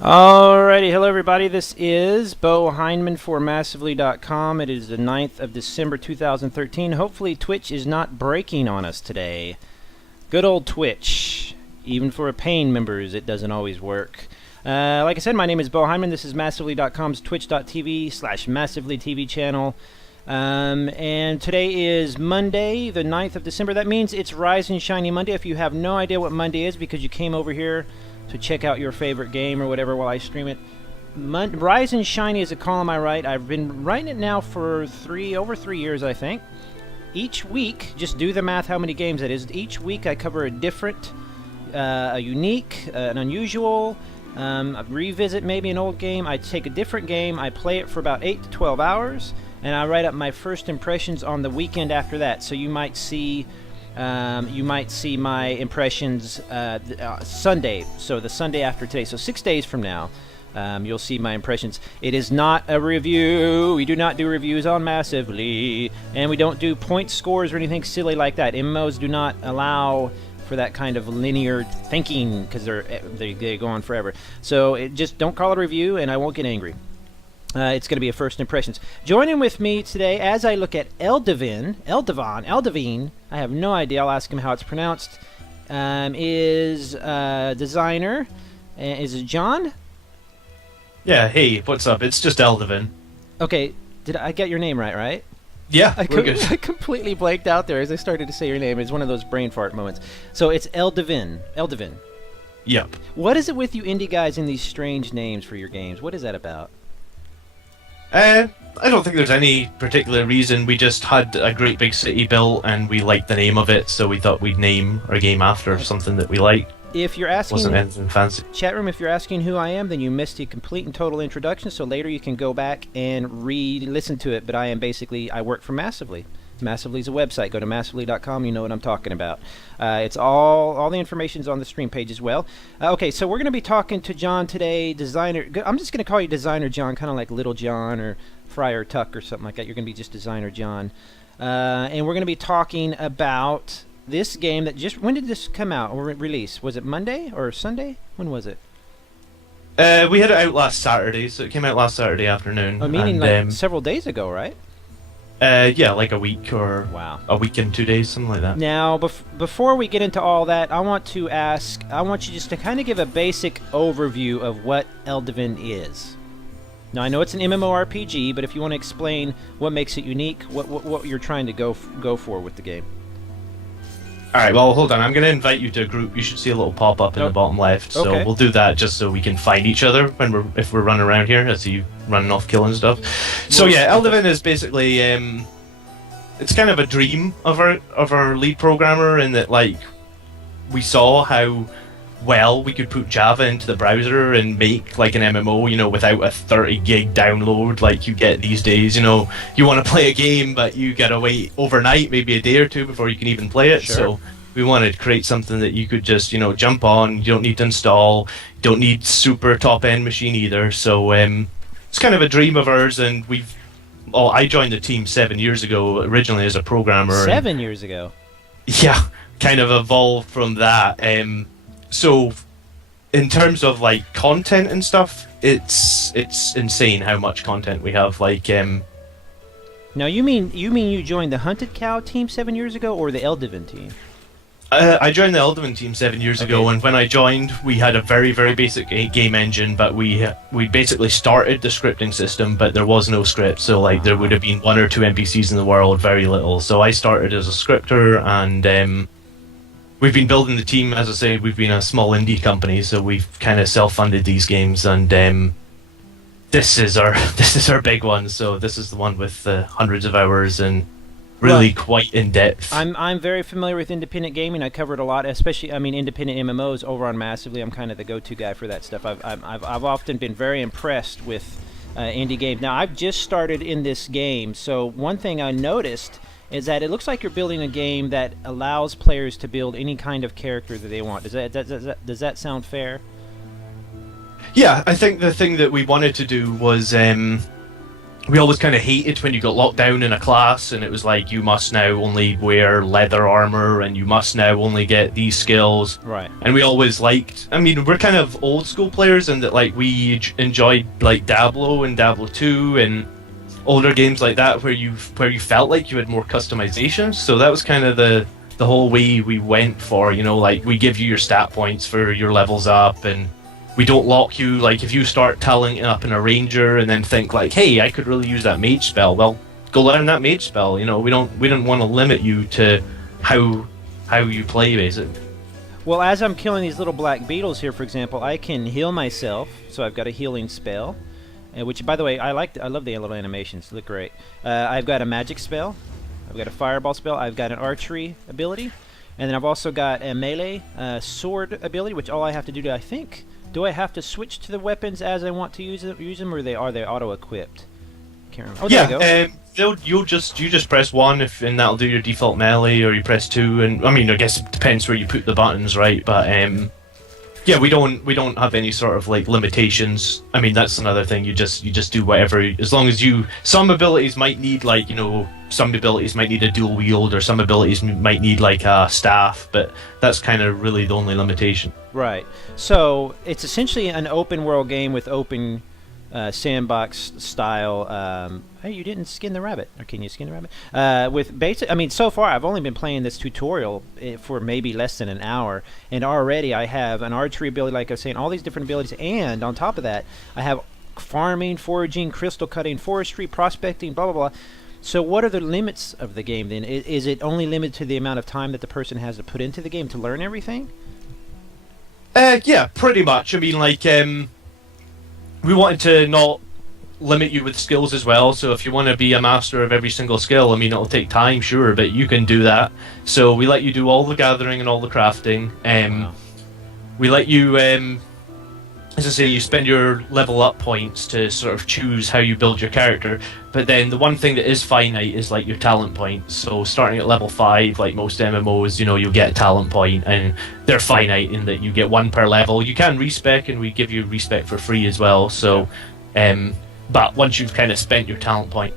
Alrighty, hello everybody. This is beau-hindman for massively.com. It is the 9th of December 2013. Hopefully Twitch is not breaking on us today. Good old Twitch. Even for paying members, it doesn't always work. Like I said, my name is beau-hindman. This is massively.com's twitch.tv/massively TV channel. And today is Monday, the 9th of December. That means it's Rise and Shiny Monday. If you have no idea what Monday is because you came over here to check out your favorite game or whatever while I stream it, Rise and Shiny is a column I write. I've been writing it now for over 3 years, I think. Each week, just do the math how many games that is. Each week I cover a different, a unique, an unusual, I revisit maybe an old game. I take a different game, I play it for about 8 to 12 hours, and I write up my first impressions on the weekend after that. So you might see my impressions Sunday, so the Sunday after today. So 6 days from now, you'll see my impressions. It is not a review. We do not do reviews on Massively, and we don't do point scores or anything silly like that. MMOs do not allow for that kind of linear thinking because they go on forever. So just don't call it a review, and I won't get angry. It's going to be a first impressions. Joining with me today as I look at Eldevin, I have no idea, I'll ask him how it's pronounced, is designer. Is it John? Yeah, hey, what's up? It's just Eldevin. Okay, did I get your name right? Yeah, we're good. I completely blanked out there as I started to say your name. It's one of those brain fart moments. So it's Eldevin. Yep. What is it with you indie guys in these strange names for your games? What is that about? I don't think there's any particular reason. We just had a great big city built and we liked the name of it, so we thought we'd name our game after something that we liked. If you're asking, wasn't anything fancy. Chat room, if you're asking who I am, then you missed a complete and total introduction, so later you can go back and listen to it, but I work for Massively. Massively is a website. Go to massively.com. You know what I'm talking about. It's all the information's on the stream page as well. Okay, so we're going to be talking to John today, designer. I'm just going to call you Designer John, kind of like Little John or Friar Tuck or something like that. You're going to be just Designer John. And we're going to be talking about this game that when did this come out or release? Was it Monday or Sunday? When was it? We had it out last Saturday, so it came out last Saturday afternoon. Oh, meaning like several days ago, right? Yeah, like a week or wow, a week and 2 days, something like that. Now, before we get into all that, I want you just to kind of give a basic overview of what Eldevin is. Now, I know it's an MMORPG, but if you want to explain what makes it unique, what you're trying to go for with the game. Alright, well, hold on. I'm going to invite you to a group. You should see a little pop-up in the bottom left. So okay. We'll do that just so we can find each other if we're running around here. I see you running off killing stuff. So yeah, Eldevin is basically it's kind of a dream of our lead programmer in that, like, we saw how well we could put Java into the browser and make like an MMO, without a 30 gig download like you get these days. You want to play a game, but you gotta wait overnight, maybe a day or two before you can even play it. Sure. So we wanted to create something that you could just, jump on. You don't need to install. You don't need super top-end machine either. So it's kind of a dream of ours, and I joined the team 7 years ago, originally as a programmer. 7 years ago? Yeah, kind of evolved from that. So, in terms of like content and stuff, it's insane how much content we have. Like, now you mean you joined the Hunted Cow team 7 years ago, or the Eldevin team? I joined the Eldevin team 7 years ago, and when I joined, we had a very, very basic game engine, but we basically started the scripting system, but there was no script. So like there would have been 1 or 2 NPCs in the world, very little. So I started as a scripter, and we've been building the team. As I say, we've been a small indie company, so we've kind of self-funded these games, and this is our big one. So this is the one with hundreds of hours and really quite in depth. I'm very familiar with independent gaming. I covered a lot, especially independent MMOs over on Massively. I'm kind of the go-to guy for that stuff. I've often been very impressed with indie games. Now I've just started in this game, so one thing I noticed is that it looks like you're building a game that allows players to build any kind of character that they want. Does that sound fair? Yeah, I think the thing that we wanted to do was we always kind of hated when you got locked down in a class and it was like, you must now only wear leather armor and you must now only get these skills. Right. And we always liked, I mean, we're kind of old school players in that like we enjoyed like Diablo and Diablo 2 and older games like that where you felt like you had more customization. So that was kind of the whole way we went for, you know, like we give you your stat points for your levels up, and we don't lock you. Like if you start talenting up in a ranger and then think like, hey, I could really use that mage spell, well, go learn that mage spell. You know, we didn't want to limit you to how you play, basically. Well, as I'm killing these little black beetles here, for example, I can heal myself, so I've got a healing spell, which, by the way, I love the little animations. They look great. I've got a magic spell. I've got a fireball spell. I've got an archery ability, and then I've also got a melee sword ability, which all I have to do to, I think, do I have to switch to the weapons as I want to use them, or are they auto-equipped? Can't remember. Oh, there you go. You just press 1 and that'll do your default melee, or you press 2, and I mean, I guess it depends where you put the buttons, right? But yeah, we don't have any sort of like limitations. I mean, that's another thing. You just do whatever, as long as some abilities might need, like, you know, some abilities might need a dual wield, or some abilities might need like a staff, but that's kind of really the only limitation. Right. So it's essentially an open world game with open sandbox style. Hey, you didn't skin the rabbit, or can you skin the rabbit? With basic, I mean, so far I've only been playing this tutorial for maybe less than an hour, and already I have an archery ability, like I was saying, all these different abilities, and on top of that, I have farming, foraging, crystal cutting, forestry, prospecting, blah blah blah. So what are the limits of the game then? Is it only limited to the amount of time that the person has to put into the game to learn everything? Yeah, pretty much. I mean, like, we wanted to not limit you with skills as well, so if you want to be a master of every single skill, I mean, it'll take time, sure, but you can do that. So we let you do all the gathering and all the crafting. Wow. We let you, as I say, you spend your level up points to sort of choose how you build your character, but then the one thing that is finite is like your talent points. So starting at level 5, like most MMOs, you know, you'll get a talent point, and they're finite in that you get 1 per level. You can respec, and we give you respec for free as well. So, but once you've kind of spent your talent point,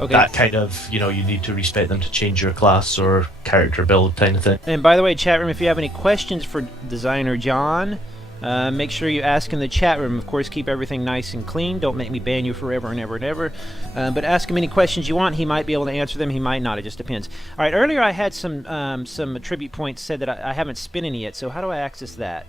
okay, that kind of, you know, you need to respect them to change your class or character build kind of thing. And by the way, chat room, if you have any questions for designer John, make sure you ask in the chat room. Of course, keep everything nice and clean. Don't make me ban you forever and ever and ever. But ask him any questions you want. He might be able to answer them. He might not. It just depends. All right. Earlier, I had some attribute points said that I haven't spent any yet. So how do I access that?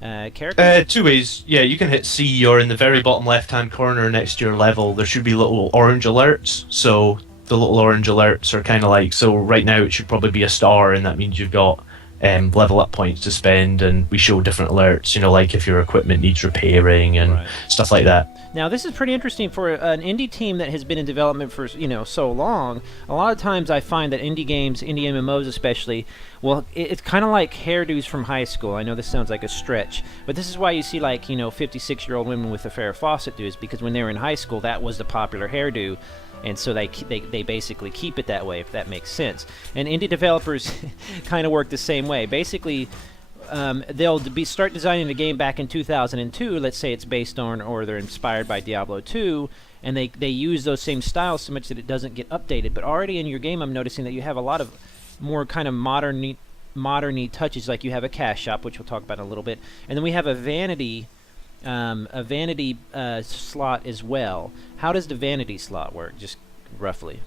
Character? 2 ways. Yeah, you can hit C, or in the very bottom left-hand corner next to your level, there should be little orange alerts. So the little orange alerts are kind of like, so right now it should probably be a star, and that means you've got level up points to spend, and we show different alerts, you know, like if your equipment needs repairing and stuff like that. Now, this is pretty interesting for an indie team that has been in development for, you know, so long. A lot of times I find that indie games, indie MMOs especially, well, it's kind of like hairdos from high school. I know this sounds like a stretch, but this is why you see, like, you know, 56-year-old women with a Farrah Fawcett do, is because when they were in high school, that was the popular hairdo. And so they basically keep it that way, if that makes sense. And indie developers kind of work the same way. Basically, they'll start designing a game back in 2002. Let's say it's based on, or they're inspired by Diablo 2, and they use those same styles so much that it doesn't get updated. But already in your game, I'm noticing that you have a lot of more kind of modern-y touches. Like you have a cash shop, which we'll talk about in a little bit, and then we have a vanity slot as well. How does the vanity slot work, just roughly?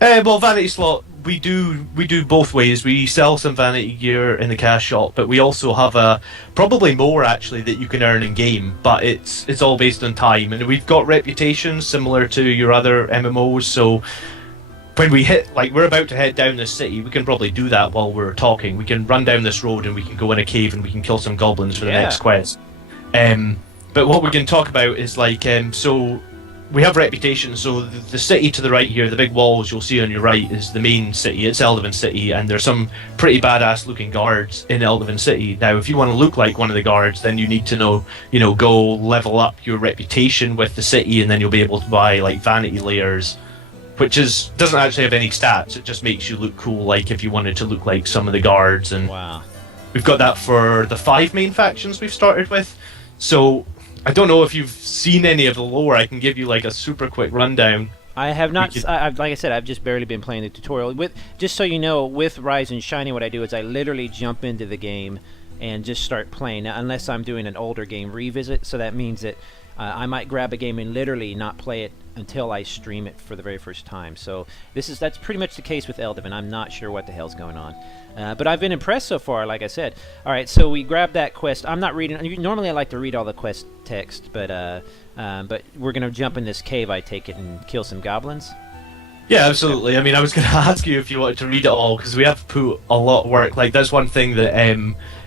Well, vanity slot, we do both ways. We sell some vanity gear in the cash shop, but we also have probably more actually that you can earn in game. But it's all based on time, and we've got reputations similar to your other MMOs. So when we hit, like, we're about to head down this city, we can probably do that while we're talking. We can run down this road and we can go in a cave and we can kill some goblins for the next quest. But what we can talk about is, like, so we have reputation. So the city to the right here, the big walls you'll see on your right, is the main city. It's Eldevin City, and there's some pretty badass looking guards in Eldevin City. Now, if you want to look like one of the guards, then you need to go level up your reputation with the city, and then you'll be able to buy, like, vanity layers, which doesn't actually have any stats. It just makes you look cool, like if you wanted to look like some of the guards. And wow, we've got that for the 5 main factions we've started with. So I don't know if you've seen any of the lore. I can give you like a super quick rundown. I have not. Like I said, I've just barely been playing the tutorial. Just so you know, with Rise and Shiny, what I do is I literally jump into the game and just start playing. Now, unless I'm doing an older game revisit, so that means that I might grab a game and literally not play it until I stream it for the very first time. So that's pretty much the case with Eldevin. I'm not sure what the hell's going on, but I've been impressed so far. Like I said. All right, so we grabbed that quest. I'm not reading. Normally, I like to read all the quest text, but we're gonna jump in this cave, I take it, and kill some goblins. Yeah, absolutely. I mean, I was going to ask you if you wanted to read it all, because we have put a lot of work. Like, that's one thing that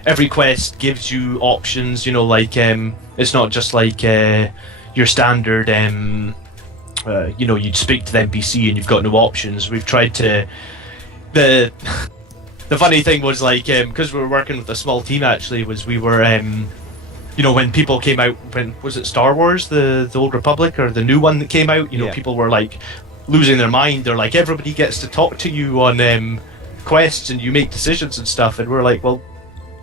every quest gives you options. You know, like it's not just like your standard. You know, you'd speak to the NPC and you've got no options. We've tried to. The funny thing was, like, because we were working with a small team, actually, was we were. You know, when people came out, when was it Star Wars, the Old Republic, or the new one that came out? You know, people were like losing their mind. They're like, everybody gets to talk to you on quests, and you make decisions and stuff. And we're like, well,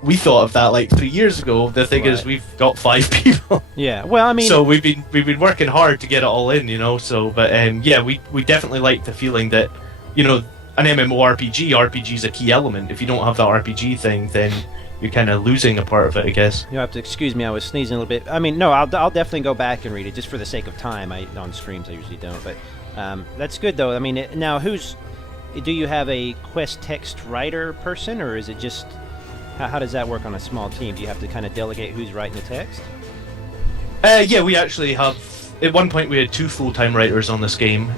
we thought of that like 3 years ago. The thing is, we've got 5 people. Yeah, well, I mean, so we've been working hard to get it all in, you know. So, but yeah, we definitely like the feeling that, you know, an MMORPG, RPG is a key element. If you don't have that RPG thing, then you're kind of losing a part of it, I guess. You'll have to excuse me, I was sneezing a little bit. I mean, no, I'll definitely go back and read it, just for the sake of time. On streams, I usually don't, but that's good, though. I mean, now, do you have a quest text writer person, or is it just, how does that work on a small team? Do you have to kind of delegate who's writing the text? Yeah, we actually have, at one point we had 2 full-time writers on this game.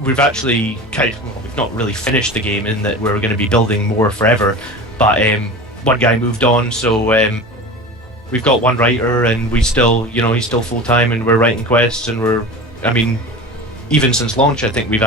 We've actually we've not really finished the game, in that we're going to be building more forever, but one guy moved on, so we've got one writer, and we still, you know, he's still full-time, and we're writing quests, and I mean, even since launch, I think we've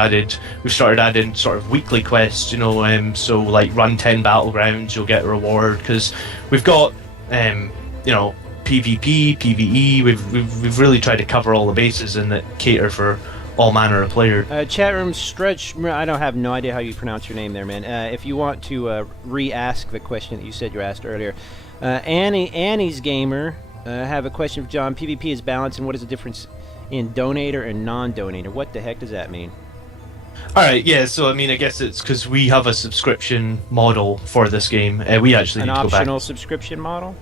started adding sort of weekly quests, you know, so like run 10 battlegrounds, you'll get a reward, because we've got you know, PvP, PvE, we've really tried to cover all the bases and that cater for all manner of players. Chat room Stretch, I don't have no idea how you pronounce your name there, man. If you want to re-ask the question that you said you asked earlier. Annie's Gamer have a question for John. PvP is balanced, and what is the difference in donator and non-donator? What the heck does that mean? Alright, yeah, so I mean, I guess it's because we have a subscription model for this game. We actually need to go back. An optional subscription model?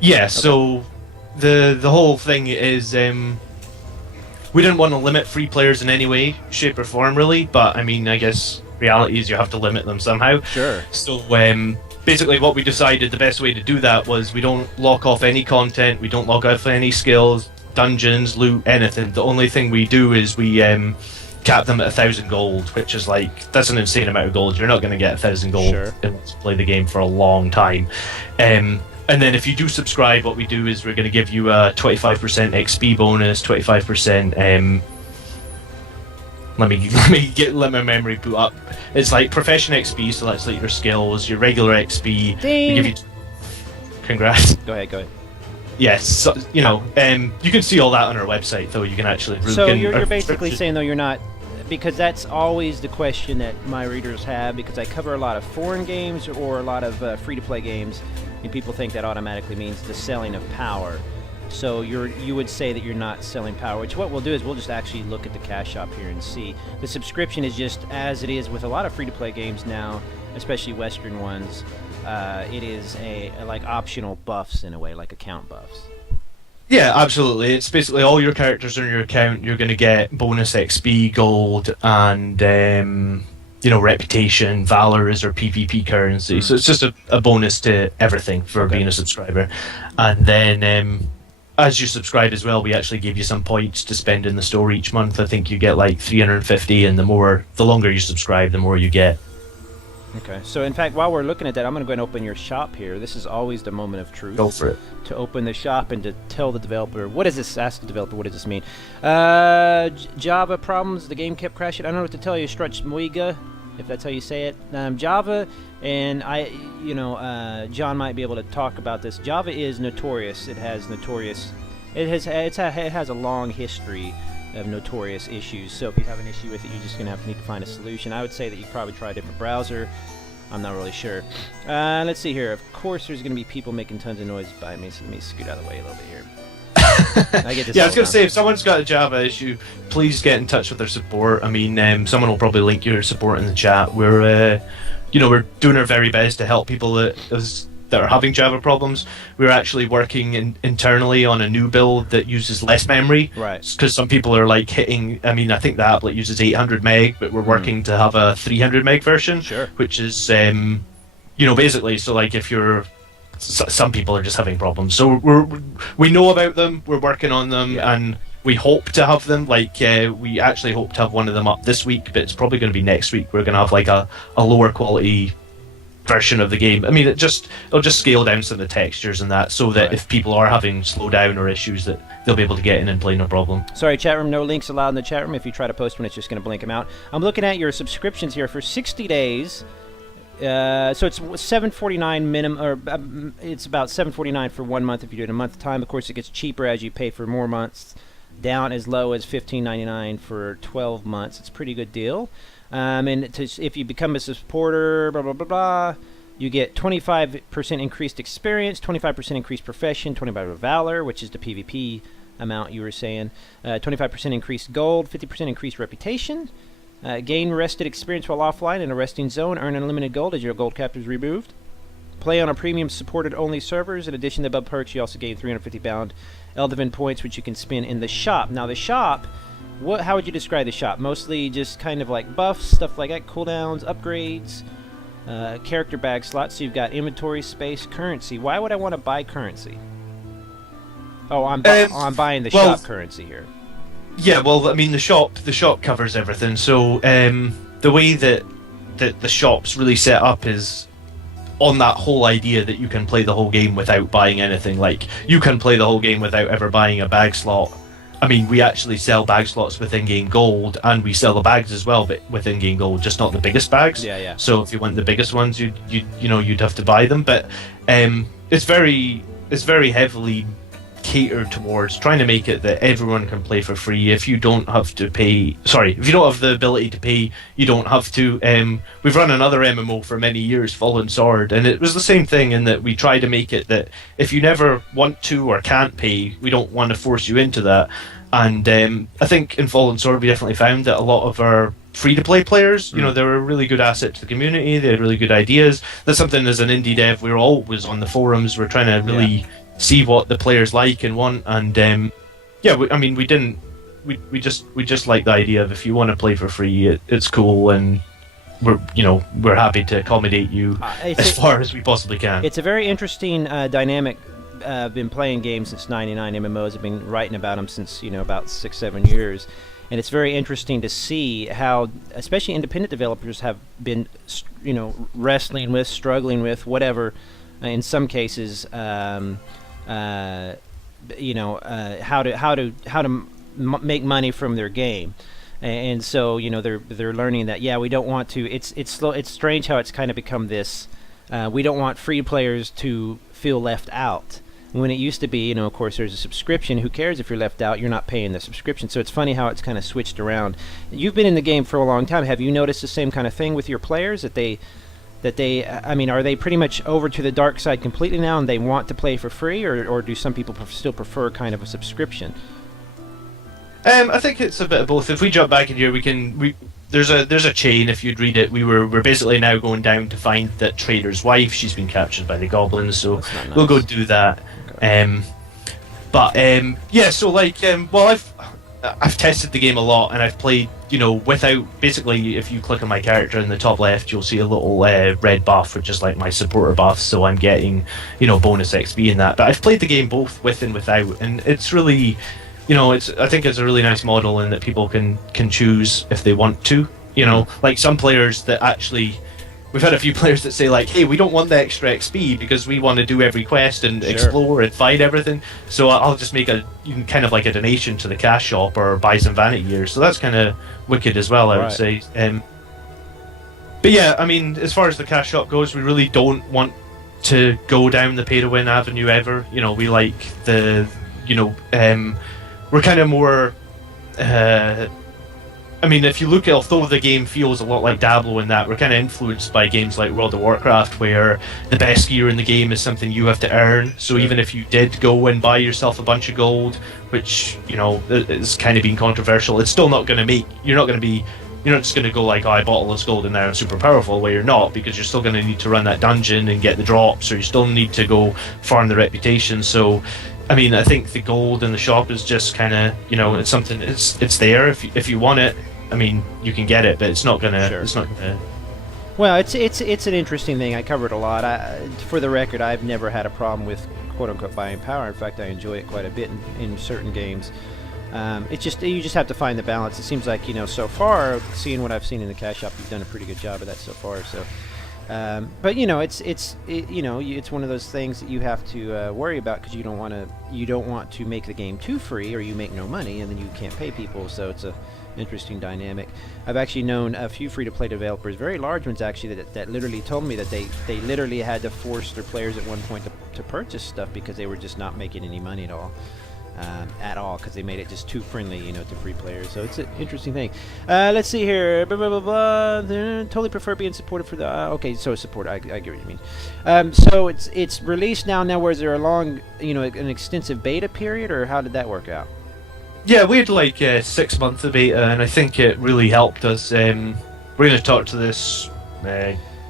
Yeah, okay. So the whole thing is, we didn't want to limit free players in any way, shape or form, really, but I mean, I guess reality is you have to limit them somehow. Sure. So basically what we decided the best way to do that was we don't lock off any content, we don't lock off any skills, dungeons, loot, anything. The only thing we do is we cap them at 1,000 gold, which is like, that's an insane amount of gold. You're not going to get 1,000 gold and play the game for a long time. And then if you do subscribe, what we do is we're going to give you a 25% XP bonus, 25%. Let my memory boot up. It's like profession XP, so that's like your skills, your regular XP. Ding. We give you. Congrats. Go ahead. Yes, so, you know, you can see all that on our website, though. You can actually. So you're basically saying, though, you're not, because that's always the question that my readers have, because I cover a lot of foreign games or a lot of free-to-play games, and people think that automatically means the selling of power. So you would say that you're not selling power, which what we'll do is we'll just actually look at the cash shop here and see. The subscription is just, as it is with a lot of free-to-play games now, especially Western ones, it is like optional buffs in a way, like account buffs. Yeah, absolutely. It's basically all your characters on your account, you're going to get bonus XP, gold, and you know, reputation, valor is our PvP currency. So it's just a bonus to everything for being a subscriber. And then as you subscribe as well, we actually give you some points to spend in the store each month. I think you get like 350, and the longer you subscribe, the more you get. Okay, so in fact, while we're looking at that, I'm going to go and open your shop here. This is always the moment of truth. Go for it. To open the shop and to tell the developer, what is this? Ask the developer, what does this mean? Java problems, the game kept crashing. I don't know what to tell you, Stretch Muiga, if that's how you say it. Java, and John might be able to talk about this. Java is notorious. It has a long history of notorious issues. So if you have an issue with it, you're just going to need to find a solution. I would say that you probably try a different browser. I'm not really sure. Let's see here. Of course, there's going to be people making tons of noise by me, so let me scoot out of the way a little bit here. I get this yeah, I was going to all the say, if someone's got a Java issue, please get in touch with their support. I mean, someone will probably link your support in the chat. We're doing our very best to help people that are having Java problems. We're actually working internally on a new build that uses less memory. Right. Because some people are like hitting. I mean, I think the applet uses 800 meg, but we're working to have a 300 meg version. Sure. Which is, basically, so like if you're. Some people are just having problems, so we know about them. We're working on them, and we hope to have them. Like we actually hope to have one of them up this week, but it's probably going to be next week. We're going to have like a lower quality version of the game. I mean, it'll just scale down some of the textures and that, so that if people are having slowdown or issues, that they'll be able to get in and play no problem. Sorry, chat room, no links allowed in the chat room. If you try to post one, it's just going to blink them out. I'm looking at your subscriptions here for 60 days. So it's $7.49 minimum, or it's about $7.49 for 1 month if you do it in a month time. Of course, it gets cheaper as you pay for more months, down as low as $15.99 for 12 months. It's a pretty good deal. And if you become a supporter, blah blah blah blah, you get 25% increased experience, 25% increased profession, 25% valor, which is the PvP amount you were saying, 25% increased gold, 50% increased reputation. Gain rested experience while offline in a resting zone. Earn unlimited gold as your gold cap is removed. Play on a premium supported only servers. In addition to above perks, you also gain 350 bound Eldevin points, which you can spend in the shop. Now the shop, how would you describe the shop? Mostly just kind of like buffs, stuff like that, cooldowns, upgrades, character bag slots. So you've got inventory space, currency. Why would I want to buy currency? Oh, I'm buying the shop currency here. Yeah, well, I mean, the shop covers everything. So the way that the shop's really set up is on that whole idea that you can play the whole game without buying anything. Like, you can play the whole game without ever buying a bag slot. I mean, we actually sell bag slots with in-game gold, and we sell the bags as well, but with in-game gold, just not the biggest bags. Yeah. So if you want the biggest ones, you'd have to buy them. But it's very heavily catered towards trying to make it that everyone can play for free. If you don't have to pay, if you don't have the ability to pay, you don't have to. We've run another MMO for many years, Fallen Sword, and it was the same thing in that we try to make it that if you never want to or can't pay, we don't want to force you into that. And I think in Fallen Sword we definitely found that a lot of our free-to-play players, they were a really good asset to the community. They had really good ideas. That's something as an indie dev, we're always on the forums. We're trying to really see what the players like and want, and we just like the idea of if you want to play for free, it's cool, and we're happy to accommodate you as far as we possibly can. It's a very interesting dynamic. I've been playing games since '99. MMOs. I've been writing about them since about 6-7 years, and it's very interesting to see how, especially independent developers, have been struggling with whatever. In some cases, how to make money from their game, and so they're learning that we don't want to. It's strange how it's kind of become this. We don't want free players to feel left out. When it used to be, of course, there's a subscription. Who cares if you're left out? You're not paying the subscription. So it's funny how it's kind of switched around. You've been in the game for a long time. Have you noticed the same kind of thing with your players that they are they pretty much over to the dark side completely now and they want to play for free, or do some people still prefer kind of a subscription? I think it's a bit of both. If we jump back in here, there's a chain. If you'd read it, we're basically now going down to find that trader's wife. She's been captured by the goblins, so nice. We'll go do that. Okay. I've tested the game a lot, and I've played, without, basically, if you click on my character in the top left, you'll see a little red buff, which is like my supporter buff, so I'm getting, bonus XP in that. But I've played the game both with and without, and it's really, I think it's a really nice model in that people can choose if they want to, like some players that actually, we've had a few players that say like, hey, we don't want the extra XP because we want to do every quest and explore and find everything. So I'll just make a donation to the cash shop or buy some vanity gear. So that's kind of wicked as well, I would say. But yeah, I mean, as far as the cash shop goes, we really don't want to go down the pay to win avenue ever. We like we're kind of more I mean, if you look at, although the game feels a lot like Diablo in that, we're kind of influenced by games like World of Warcraft, where the best gear in the game is something you have to earn. So even if you did go and buy yourself a bunch of gold, which, you know, is kind of being controversial, it's still not going to make, you're not just going to go like, oh, I bought all this gold and now I'm super powerful. Well, you're not, because you're still going to need to run that dungeon and get the drops, or you still need to go farm the reputation. So, I mean, I think the gold in the shop is just kind of, you know, it's something. It's there if you want it. I mean, you can get it, but it's not gonna. Sure. It's not gonna. Well, it's an interesting thing. I covered a lot. For the record, I've never had a problem with quote unquote buying power. In fact, I enjoy it quite a bit in certain games. It's just you just have to find the balance. It seems like, you know, so far, seeing what I've seen in the cash shop, you've done a pretty good job of that so far. So. But you know, it's one of those things that you have to worry about, because you don't want to make the game too free, or you make no money and then you can't pay people. So it's a interesting dynamic. I've actually known a few free-to-play developers, very large ones actually, that literally told me that they literally had to force their players at one point to purchase stuff because they were just not making any money at all. Because they made it just too friendly, you know, to free players. So it's an interesting thing. Let's see here. Blah, blah, blah, blah. Totally prefer being supported for the. Okay, so support. I get what you mean. So it's released now. Now, was there a long, you know, an extensive beta period, or how did that work out? Yeah, we had like 6 months of beta, and I think it really helped us. We're going to talk to this.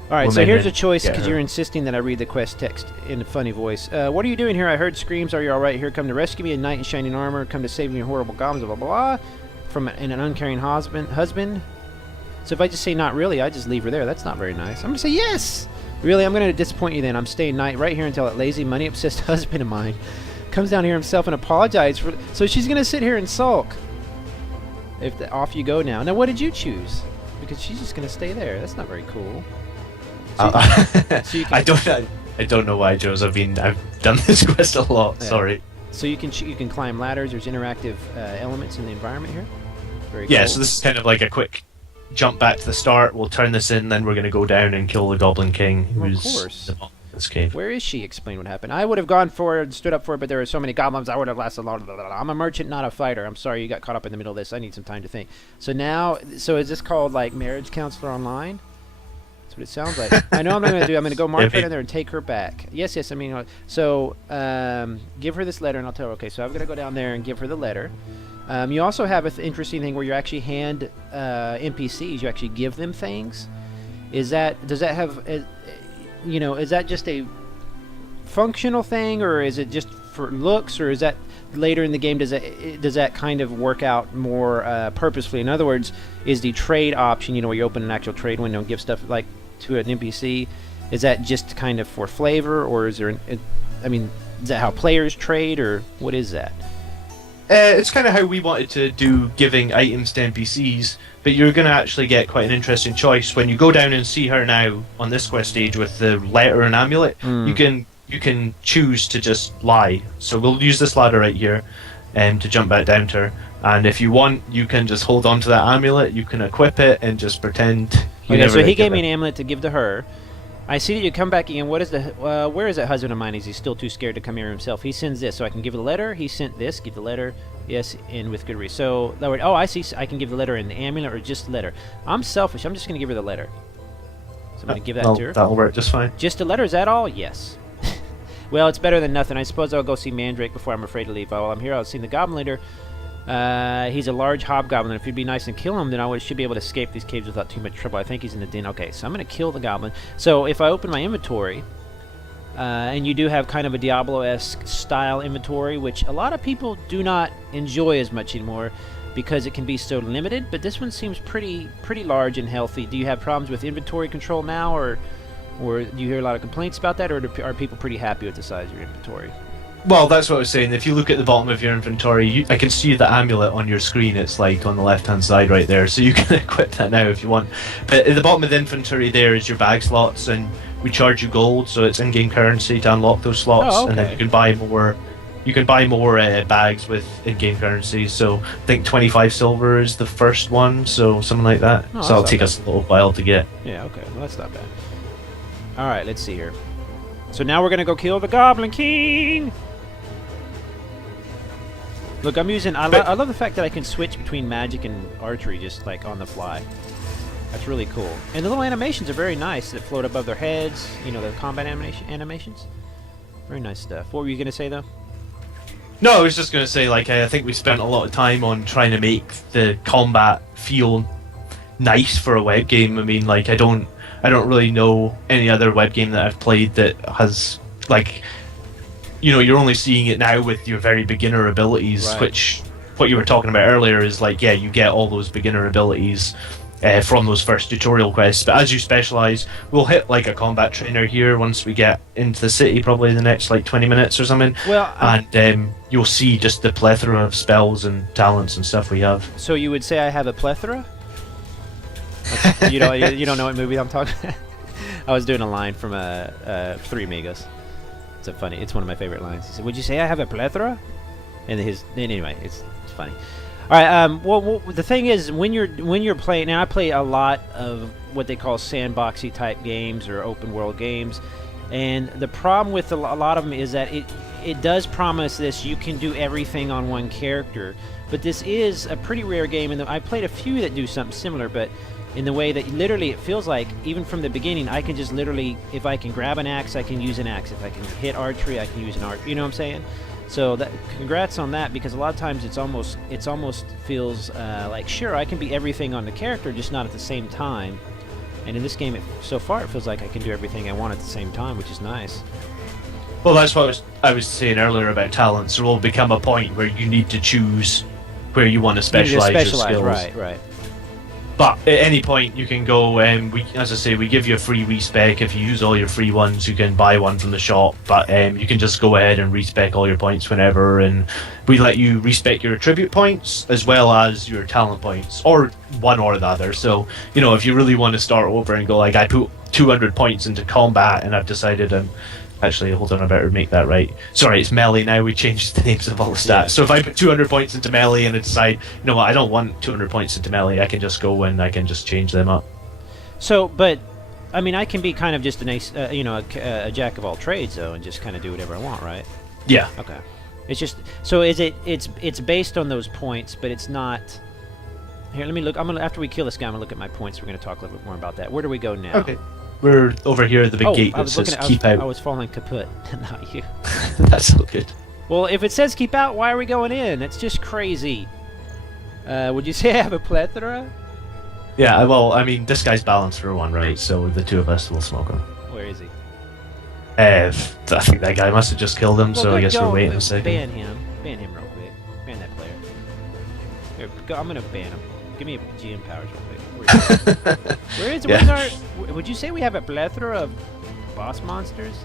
All right, so here's a choice, because you're insisting that I read the quest text in a funny voice. What are you doing here? I heard screams. Are you all right? Here, come to rescue me, a knight in shining armor. Come to save me from horrible goblins, blah, blah, blah. From an uncaring husband. So if I just say not really, I just leave her there. That's not very nice. I'm going to say yes. Really, I'm going to disappoint you then. I'm staying knight right here until that lazy, money-obsessed husband of mine comes down here himself and apologizes for. So she's going to sit here and sulk. Off you go now. Now, what did you choose? Because she's just going to stay there. That's not very cool. So I don't know why, Joe's. I've done this quest a lot. Yeah. Sorry. So you can climb ladders. There's interactive elements in the environment here. Very yeah. cool. So this is kind of like a quick jump back to the start. We'll turn this in, then we're going to go down and kill the Goblin King, who's of course. in this cave. Where is she? Explain what happened. I would have gone for it, stood up for it, but there were so many goblins. I would have lasted long. I'm a merchant, not a fighter. I'm sorry you got caught up in the middle of this. I need some time to think. So now, is this called like Marriage Counselor Online? What it sounds like. I know I'm not going to do. I'm going to go mark her in there and take her back. Yes. I mean, so give her this letter, and I'll tell her. Okay, so I'm going to go down there and give her the letter. You also have an interesting thing where you actually hand NPCs. You actually give them things. Does that have, is that just a functional thing, or is it just for looks, or is that later in the game? Does that kind of work out more purposefully? In other words, is the trade option, where you open an actual trade window and give stuff like to an NPC, is that just kind of for flavor, or is there is that how players trade, or what is that? It's kind of how we wanted to do giving items to NPCs, but you're going to actually get quite an interesting choice when you go down and see her now on this quest stage with the letter and amulet. You can choose to just lie. So we'll use this ladder right here to jump back down to her. And if you want, you can just hold on to that amulet. You can equip it and just pretend. So he gave me an amulet to give to her. I see that you come back again. What is where is that husband of mine? Is he still too scared to come here himself? He sends this, so I can give the letter. He sent this. Give the letter. Yes, and with good reason. So, I see. I can give the letter and the amulet, or just the letter. I'm selfish. I'm just going to give her the letter. So I'm going to give that to her. That'll work just fine. Just a letter? Is that all? Yes. Well, it's better than nothing. I suppose I'll go see Mandrake before I'm afraid to leave. While I'm here, I'll see the Goblin Leader. He's a large hobgoblin. If you'd be nice and kill him, then I should be able to escape these caves without too much trouble. I think he's in the den. Okay, so I'm going to kill the goblin. So if I open my inventory, and you do have kind of a Diablo-esque style inventory, which a lot of people do not enjoy as much anymore because it can be so limited, but this one seems pretty large and healthy. Do you have problems with inventory control now, or do you hear a lot of complaints about that, or are people pretty happy with the size of your inventory? Well, that's what I was saying. If you look at the bottom of your inventory, I can see the amulet on your screen. It's like on the left-hand side right there, so you can equip that now if you want. But at the bottom of the inventory there is your bag slots, and we charge you gold, so it's in-game currency to unlock those slots. Oh, okay. And then you can buy more. You can buy more bags with in-game currency. So I think 25 silver is the first one, so something like that. Oh, so it'll take us a little while to get. Yeah. Okay. Well, that's not bad. All right. Let's see here. So now we're gonna go kill the Goblin King. Look, I'm using. I love the fact that I can switch between magic and archery just like on the fly. That's really cool. And the little animations are very nice that float above their heads. You know, the combat animations. Very nice stuff. What were you gonna say though? No, I was just going to say, like, I think we spent a lot of time on trying to make the combat feel nice for a web game. I mean, like, I don't really know any other web game that I've played that has, like, you know, you're only seeing it now with your very beginner abilities, right. Which, what you were talking about earlier is, like, yeah, you get all those beginner abilities from those first tutorial quests, but as you specialize, we'll hit like a combat trainer here once we get into the city, probably in the next like 20 minutes or something. Well, and you'll see just the plethora of spells and talents and stuff we have. So you would say I have a plethora? you don't know what movie I'm talking about? I was doing a line from Three Amigos. It's one of my favorite lines. He said, "Would you say I have a plethora?" And anyway, it's funny. All right. Well, the thing is, when you're playing, now I play a lot of what they call sandboxy type games or open world games, and the problem with a lot of them is that it does promise this: you can do everything on one character. But this is a pretty rare game, and I played a few that do something similar, but in the way that literally it feels like even from the beginning, I can just literally, if I can grab an axe, I can use an axe. If I can hit archery, I can use an archery. You know what I'm saying? So congrats on that, because a lot of times it's almost feels like, sure, I can be everything on the character, just not at the same time. And in this game, so far it feels like I can do everything I want at the same time, which is nice. Well, that's what I was saying earlier about talents. There will become a point where you need to choose where you want to specialize your skills. Right. But at any point you can go, as I say, we give you a free respec. If you use all your free ones, you can buy one from the shop, but you can just go ahead and respec all your points whenever, and we let you respec your attribute points as well as your talent points, or one or the other. So, you know, if you really want to start over and go, like, I put 200 points into combat and I've decided actually, hold on, I better make that right. Sorry, it's melee now. We changed the names of all the stats. Yeah. So if I put 200 points into melee and I decide, you know what, I don't want 200 points into melee, I can just go and I can just change them up. So, but, I mean, I can be kind of just a nice, a jack of all trades, though, and just kind of do whatever I want, right? Yeah. Okay. It's just, so it's based on those points, but it's not... Here, let me look. After we kill this guy, I'm going to look at my points. We're going to talk a little bit more about that. Where do we go now? Okay. We're over here at the big gate that says keep out. I was falling kaput, not you. That's so good. Well, if it says keep out, why are we going in? It's just crazy. Would you say I have a plethora? Yeah, well, I mean, this guy's balanced for one, right? So the two of us will smoke him. Where is he? I think that guy must have just killed him, so I guess we're waiting a second. Ban him real quick. Ban that player. Here, I'm gonna ban him. Give me a GM powers real quick. Where is it? Would you say we have a plethora of boss monsters?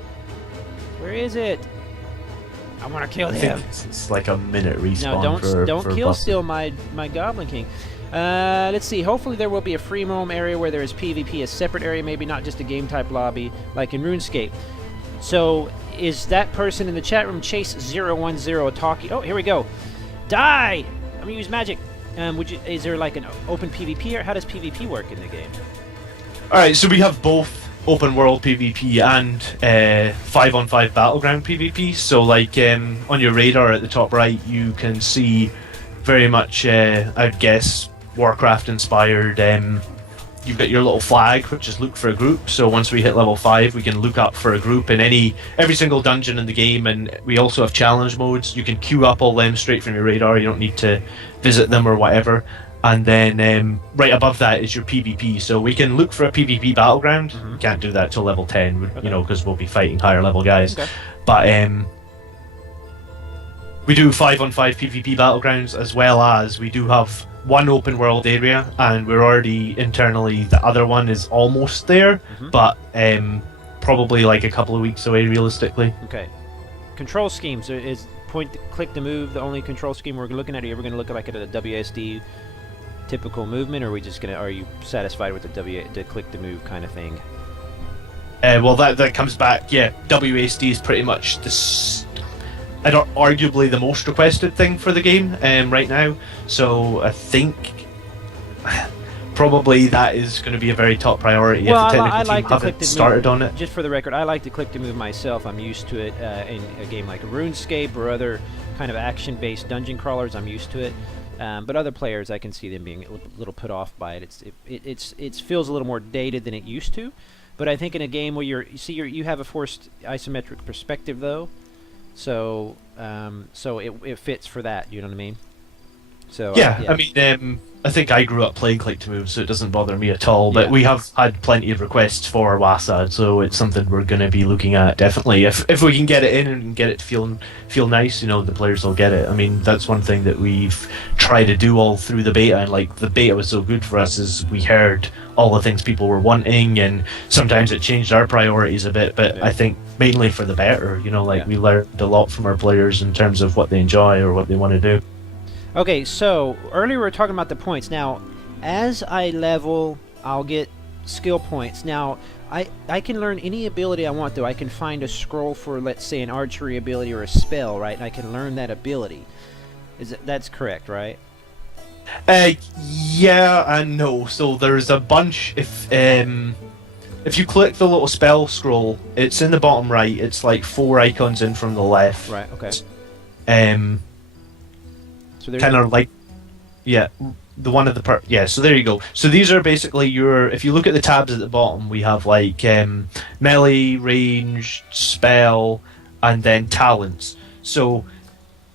Where is it? I want to kill him. It's like a minute respawn. No, don't kill steal my Goblin King. Let's see. Hopefully there will be a free roam area where there is PvP, a separate area, maybe not just a game type lobby like in RuneScape. So is that person in the chat room Chase010 talking? Oh, here we go. Die! I'm gonna use magic. Is there like an open PvP, or how does PvP work in the game? Alright, so we have both open world PvP and 5-on-5 battleground PvP. So like on your radar at the top right, you can see very much, I'd guess, Warcraft inspired. You've got your little flag, which is look for a group. So once we hit level 5, we can look up for a group in every single dungeon in the game, and we also have challenge modes. You can queue up all them straight from your radar. You don't need to visit them or whatever. And then right above that is your PvP. So we can look for a PvP battleground. Mm-hmm. Can't do that till level 10, okay, you know, because we'll be fighting higher level guys. Okay. But we do 5-on-5 PvP battlegrounds, as well as we do have one open world area, and we're already internally, the other one is almost there, mm-hmm, but probably like a couple of weeks away realistically. Okay. Control schemes, is point, click to move the only control scheme we're looking at? Are you ever going to look like at a WSD typical movement, or are we just going to, are you satisfied with the click to move kind of thing? Well, that comes back, yeah, WSD is pretty much arguably the most requested thing for the game right now. So I think probably that is going to be a very top priority Well, if the I technical like team to click haven't to started move, on it. Just for the record, I like to click to move myself. I'm used to it in a game like RuneScape or other kind of action-based dungeon crawlers. I'm used to it. But other players, I can see them being a little put off by it. It feels a little more dated than it used to. But I think in a game where you have a forced isometric perspective though, so it fits for that. You know what I mean? So Yeah, I mean, I think I grew up playing click to move, so it doesn't bother me at all. But we have had plenty of requests for WASA, so it's something we're going to be looking at definitely. If we can get it in and get it to feel nice, you know, the players will get it. I mean, that's one thing that we've tried to do all through the beta, and like the beta was so good for us, is we heard all the things people were wanting, and sometimes it changed our priorities a bit. But I think mainly for the better. You know, like we learned a lot from our players in terms of what they enjoy or what they want to do. Okay, so earlier we were talking about the points. Now, as I level, I'll get skill points. Now, I can learn any ability I want, though. I can find a scroll for, let's say, an archery ability or a spell, right? And I can learn that ability. That's correct, right? Yeah and no. So there's a bunch. If you click the little spell scroll, it's in the bottom right. It's like 4 icons in from the left. Right. Okay. So kind of like, the one at the so there you go. So these are basically if you look at the tabs at the bottom, we have like melee, range, spell, and then talents. So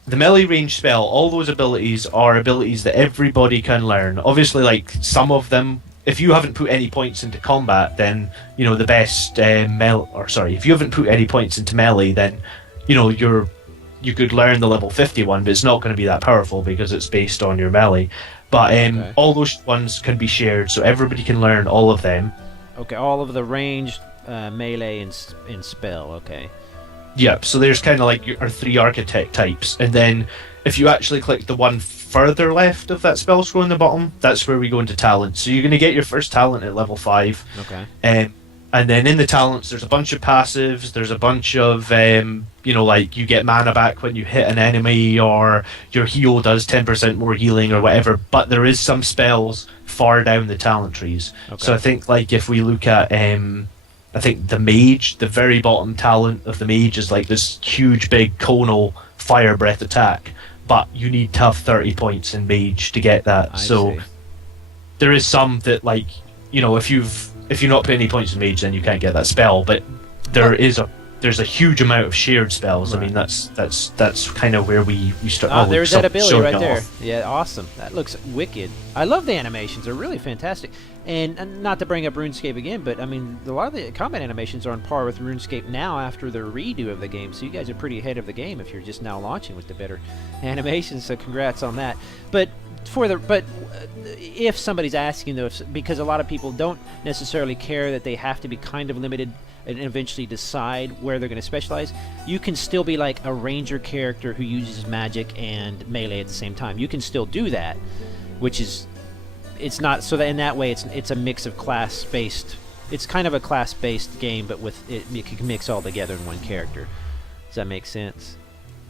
the melee, range, spell, all those abilities are abilities that everybody can learn. Obviously, like some of them, if you haven't put any points into combat, then you know the best if you haven't put any points into melee, then you know you could learn the level 51, but it's not going to be that powerful because it's based on your melee. But all those ones can be shared, so everybody can learn all of them. Okay, all of the ranged, melee, and spell. Okay. Yep. So there's kind of like our 3 architect types, and then if you actually click the one further left of that spell scroll in the bottom, that's where we go into talent. So you're going to get your first talent at level 5. Okay. And then in the talents, there's a bunch of passives. There's a bunch of, like you get mana back when you hit an enemy, or your heal does 10% more healing or whatever. But there is some spells far down the talent trees. Okay. So I think like if we look at, I think the mage, the very bottom talent of the mage is like this huge big conal fire breath attack. But you need to have 30 points in mage to get that. I see. There is some that like, you know, if you're not putting any points in mage, then you can't get that spell. But there's a huge amount of shared spells. Right. I mean, that's kind of where we start. Oh, there's that ability right there. Yeah, awesome. That looks wicked. I love the animations. They're really fantastic. And not to bring up RuneScape again, but I mean, a lot of the combat animations are on par with RuneScape now after the redo of the game. So you guys are pretty ahead of the game if you're just now launching with the better animations. So congrats on that. But if somebody's asking though, because a lot of people don't necessarily care that they have to be kind of limited and eventually decide where they're going to specialize, you can still be like a ranger character who uses magic and melee at the same time. You can still do that, which is, it's not so that in that way it's a mix of class-based. It's kind of a class-based game, but with you can mix all together in one character. Does that make sense?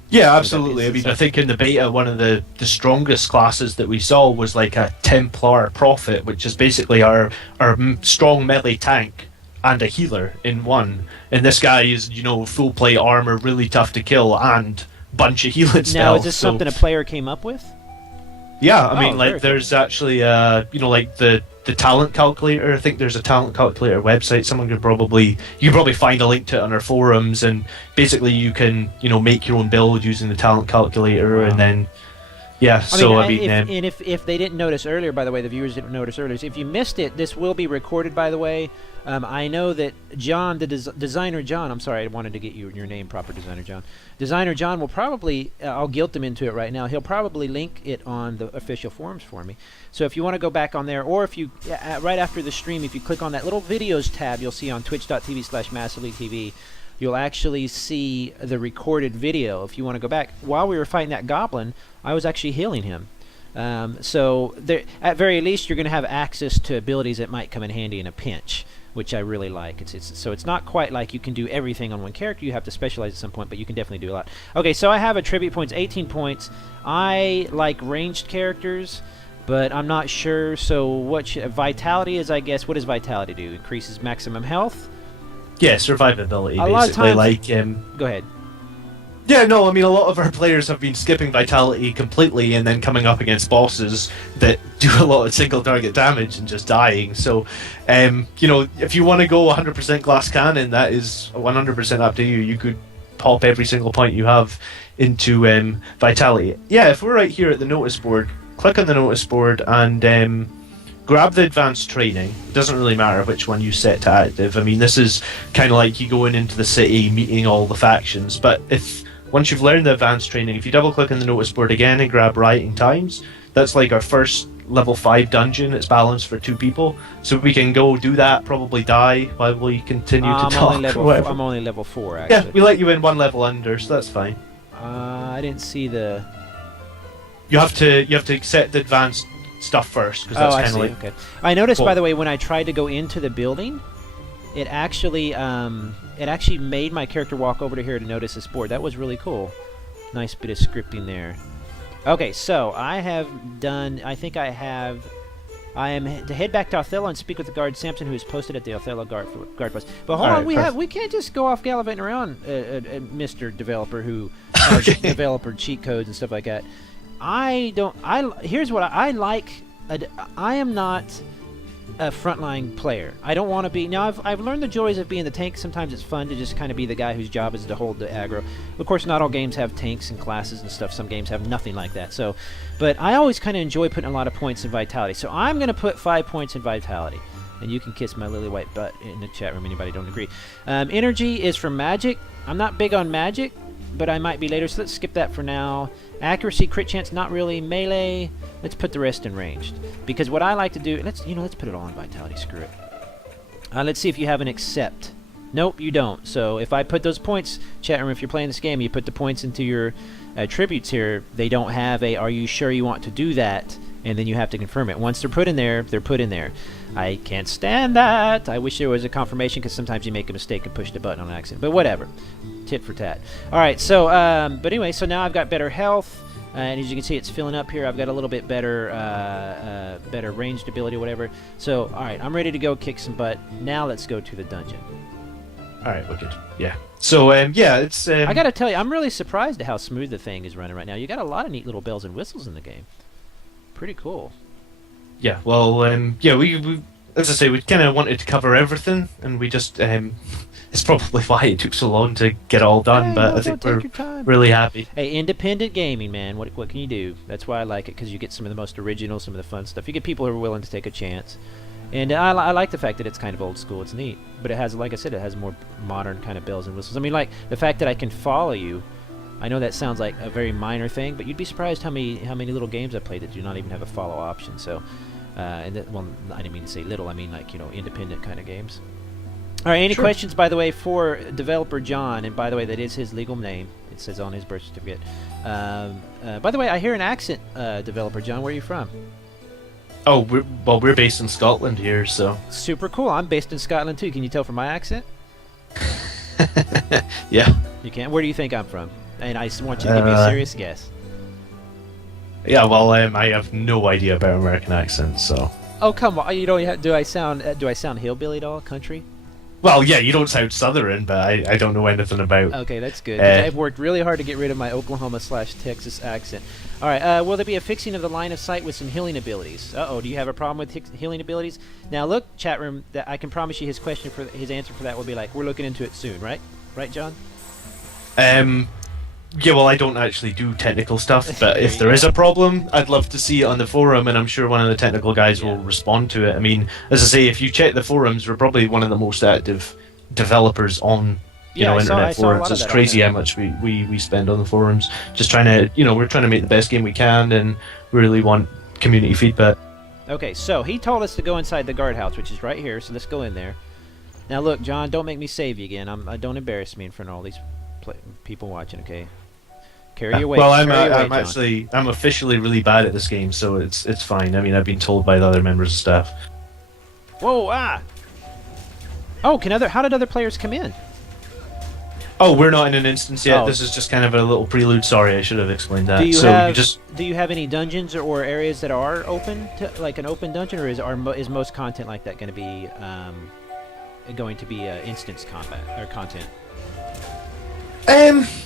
Yeah, absolutely. I mean, I think in the beta, one of the strongest classes that we saw was like a Templar Prophet, which is basically our strong melee tank and a healer in one. And this guy is, you know, full plate armor, really tough to kill, and bunch of healing spells. Now, is this something a player came up with? Yeah, I mean, like, there's actually, you know, like the talent calculator. I think there's a talent calculator website. Someone could probably find a link to it on our forums, and basically you can, you know, make your own build using the talent calculator. Wow. And then if they didn't notice earlier, by the way, the viewers didn't notice earlier, so if you missed it, this will be recorded, by the way. I know that John, the designer John, I'm sorry, I wanted to get your name proper, designer John. Designer John will probably, I'll guilt him into it right now, he'll probably link it on the official forums for me. So if you want to go back on there, or if you, right after the stream, if you click on that little videos tab you'll see on twitch.tv/massivelytv, you'll actually see the recorded video. If you want to go back, while we were fighting that goblin, I was actually healing him. So there, at very least, you're going to have access to abilities that might come in handy in a pinch, which I really like. So it's not quite like you can do everything on one character. You have to specialize at some point, but you can definitely do a lot. Okay, so I have attribute points, 18 points. I like ranged characters. but I'm not sure. So what vitality is, I guess, what does vitality do? Increases maximum health? Yeah, survivability, A lot of basically. times, go ahead. Yeah, no, I mean, a lot of our players have been skipping vitality completely and then coming up against bosses that do a lot of single target damage and just dying. So, you know, if you want to go 100% glass cannon, that is 100% up to you. You could pop every single point you have into vitality. Yeah, if we're right here at the notice board, click on the notice board and grab the advanced training. It doesn't really matter which one you set to active. I mean, this is kind of like you going into the city, meeting all the factions. But once you've learned the advanced training, if you double click on the notice board again and grab Rioting Times, that's like our first level 5 dungeon. It's balanced for 2 people. So we can go do that, probably die while we continue to talk. I'm only level 4, actually. Yeah, we let you in 1 level under, so that's fine. I didn't see the... You have to set the advanced stuff first, because that's kind of like... Okay. I noticed, by the way, when I tried to go into the building, it actually made my character walk over to here to notice this board. That was really cool. Nice bit of scripting there. Okay, so I have done... I am to head back to Othello and speak with the guard Samson, who is posted at the Othello guard post. But hold on, we can't just go off gallivanting around, Mr. Developer, who has developer cheat codes and stuff like that. Here's what I like. I am not a frontline player. I don't want to be. Now I've learned the joys of being the tank. Sometimes it's fun to just kind of be the guy whose job is to hold the aggro. Of course, not all games have tanks and classes and stuff. Some games have nothing like that. So, but I always kind of enjoy putting a lot of points in vitality. So I'm going to put 5 points in vitality. And you can kiss my lily white butt in the chat room. Anybody don't agree? Energy is for magic. I'm not big on magic, but I might be later. So let's skip that for now. Accuracy, crit chance, not really. Melee. Let's put the rest in ranged, because what I like to do, let's put it all in vitality. Screw it. Let's see if you have an accept. Nope, you don't. So if I put those points, chat room, if you're playing this game, you put the points into your attributes here. They don't have a "Are you sure you want to do that?" and then you have to confirm it. Once they're put in there, they're put in there. I can't stand that. I wish there was a confirmation, because sometimes you make a mistake and push the button on accident. But whatever, tit for tat. All right. So, but anyway, so now I've got better health. And as you can see, it's filling up here. I've got a little bit better better ranged ability, whatever. So, all right, I'm ready to go kick some butt. Now let's go to the dungeon. All right, wicked. Yeah. So, yeah, it's... I got to tell you, I'm really surprised at how smooth the thing is running right now. You got a lot of neat little bells and whistles in the game. Pretty cool. Yeah, well, yeah, we as I say, we kind of wanted to cover everything, and we just... it's probably why it took so long to get it all done, hey, but I think we're really happy. Hey, independent gaming, man. What can you do? That's why I like it, because you get some of the most original, some of the fun stuff. You get people who are willing to take a chance. And I like the fact that it's kind of old school. It's neat. But it has, like I said, it has more modern kind of bells and whistles. I mean, like, the fact that I can follow you, I know that sounds like a very minor thing, but you'd be surprised how many little games I played that do not even have a follow option. So, well, I didn't mean to say little. I mean, like, you know, independent kind of games. All right, any questions, by the way, for developer John? And by the way, that is his legal name. It says on his birth certificate. By the way, I hear an accent, developer John. Where are you from? Oh, we're based in Scotland here, so... Super cool. I'm based in Scotland, too. Can you tell from my accent? Yeah. You can? Where do you think I'm from? And I want you to give me a serious guess. Yeah, well, I have no idea about American accents, so... Oh, come on. You don't, do I sound hillbilly at all? Country? Well, yeah, you don't sound Southern, but I don't know anything about... Okay, that's good. I've worked really hard to get rid of my Oklahoma/Texas accent. All right, will there be a fixing of the line of sight with some healing abilities? Uh-oh, do you have a problem with healing abilities? Now, look, chat room, that I can promise you his answer for that will be like, we're looking into it soon, right? Right, John? Yeah, well, I don't actually do technical stuff, but if there is a problem, I'd love to see it on the forum, and I'm sure one of the technical guys will respond to it. I mean, as I say, if you check the forums, we're probably one of the most active developers on internet forums. It's crazy how much we spend on the forums, just trying to, we're trying to make the best game we can, and we really want community feedback. Okay, so he told us to go inside the guardhouse, which is right here, so let's go in there. Now look, John, don't make me save you again. Don't embarrass me in front of all these people watching, okay? Carry your weight. Well, I'm officially really bad at this game, so it's fine. I mean, I've been told by the other members of staff. Whoa! Ah! Oh, how did other players come in? Oh, we're not in an instance yet. Oh. This is just kind of a little prelude. Sorry, I should have explained that. Do you have any dungeons or areas that are open to, like an open dungeon, or is most content like that going to be instance combat or content?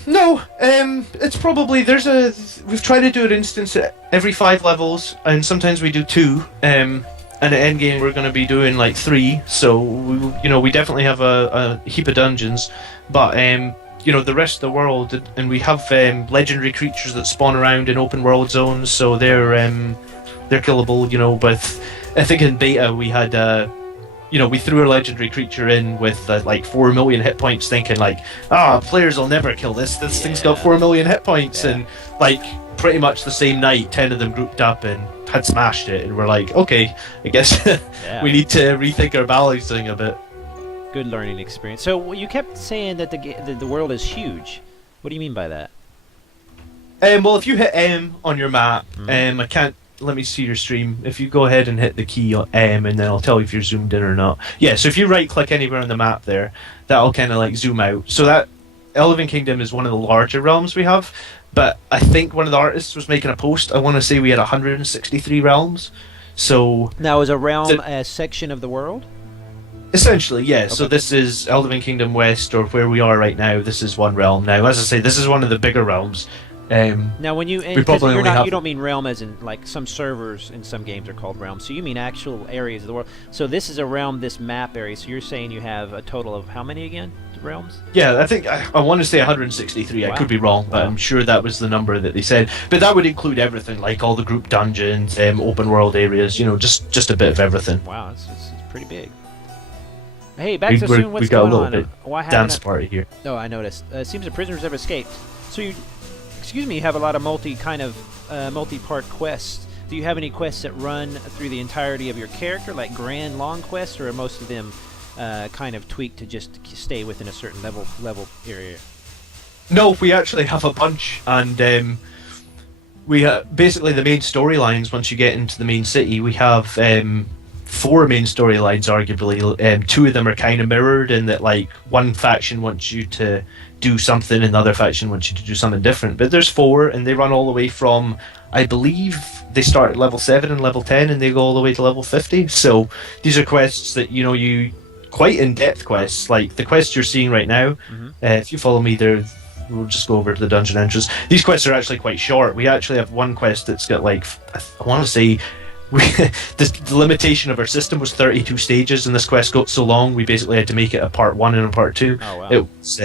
No. It's probably we've tried to do an instance at every 5 levels, and sometimes we do 2. And at endgame we're going to be doing like 3. So we definitely have a heap of dungeons, but the rest of the world, and we have legendary creatures that spawn around in open world zones, so they're killable. But I think in beta we had we threw a legendary creature in with like 4 million hit points, thinking like, players will never kill this thing's got 4 million hit points, and like pretty much the same night 10 of them grouped up and had smashed it, and we're like, okay, I guess we need to rethink our balancing a bit. Good learning experience. So you kept saying that the world is huge. What do you mean by that? Well, if you hit M on your map, I can't. Let me see your stream. If you go ahead and hit the key on M, and then I'll tell you if you're zoomed in or not. Yeah, so if you right-click anywhere on the map there, that'll kind of like zoom out. So that Eldevin Kingdom is one of the larger realms we have, but I think one of the artists was making a post. I want to say we had 163 realms. So now, is a realm a section of the world? Essentially, yeah. Okay. So this is Eldevin Kingdom West, or where we are right now. This is one realm. Now, as I say, this is one of the bigger realms. Now, when you you don't mean realm as in like some servers in some games are called realms. So you mean actual areas of the world. So this is a realm, this map area. So you're saying you have a total of how many again? Realms? Yeah, I think I want to say 163. Wow. I could be wrong, but I'm sure that was the number that they said. But that would include everything, like all the group dungeons, open world areas. Just a bit of everything. Wow, it's pretty big. Hey, back to soon. What's going on? Why dance party here? Oh, I noticed. It seems the prisoners have escaped. So you have a lot of multi-part quests. Do you have any quests that run through the entirety of your character, like grand long quests, or are most of them kind of tweaked to just stay within a certain level area? No, we actually have a bunch, and we basically the main storylines. Once you get into the main city, we have 4 main storylines. Arguably, 2 of them are kind of mirrored in that, like, one faction wants you to do something, and the other faction wants you to do something different. But there's 4, and they run all the way from, I believe, they start at level 7 and level 10, and they go all the way to level 50. So these are quests that you quite in-depth quests, like the quests you're seeing right now. If you follow me there, we'll just go over to the dungeon entrance. These quests are actually quite short. We actually have one quest that's got, like, I want to say, the limitation of our system was 32 stages, and this quest got so long we basically had to make it a part 1 and a part 2. Oh, wow. It was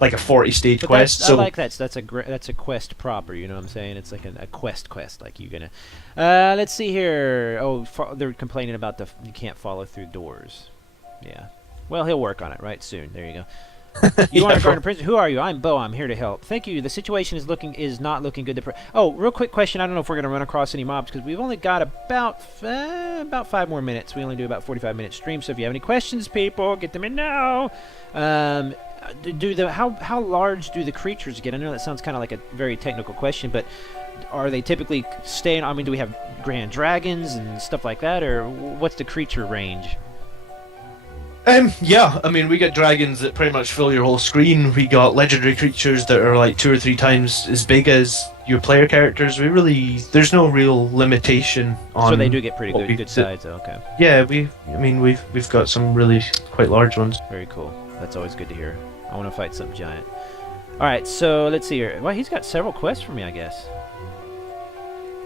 like a 40-stage quest. I like that. So that's a quest proper. You know what I'm saying? It's like a quest. Like you're gonna. Let's see here. Oh, they're complaining about you can't follow through doors. Yeah. Well, he'll work on it right soon. There you go. You want to guard a prison? Who are you? I'm Beau. I'm here to help. Thank you. The situation is not looking good. Oh, real quick question. I don't know if we're going to run across any mobs because we've only got about 5 more minutes. We only do about 45-minute stream. So if you have any questions, people, get them in now. How large do the creatures get? I know that sounds kind of like a very technical question, but are they typically staying? I mean, do we have grand dragons and stuff like that, or what's the creature range? Yeah, I mean, we got dragons that pretty much fill your whole screen. We got legendary creatures that are like 2 or 3 times as big as your player characters. There's no real limitation on. So they do get pretty good size, though. Okay. Yeah, we've got some really quite large ones. Very cool. That's always good to hear. I want to fight some giant. All right, so let's see here. Well, he's got several quests for me, I guess.